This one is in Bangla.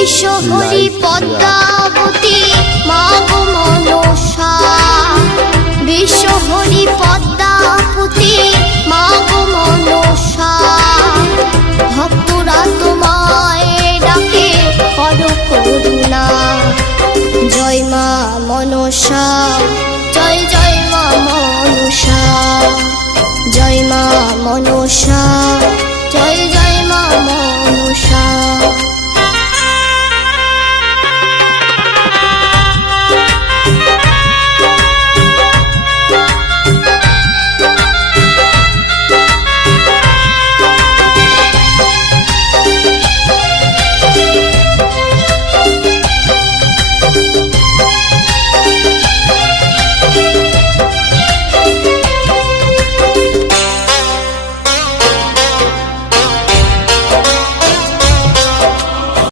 বিশ্বহরি পদ্মাবতী মা গো মনসা, বিশ্বহরি পদ্মাবতী মা গো মনসা, ভক্তরা তোমায় ডাকে করো করুণা। জয় মা মনসা, জয় জয় মা মনসা, জয় মা মনসা।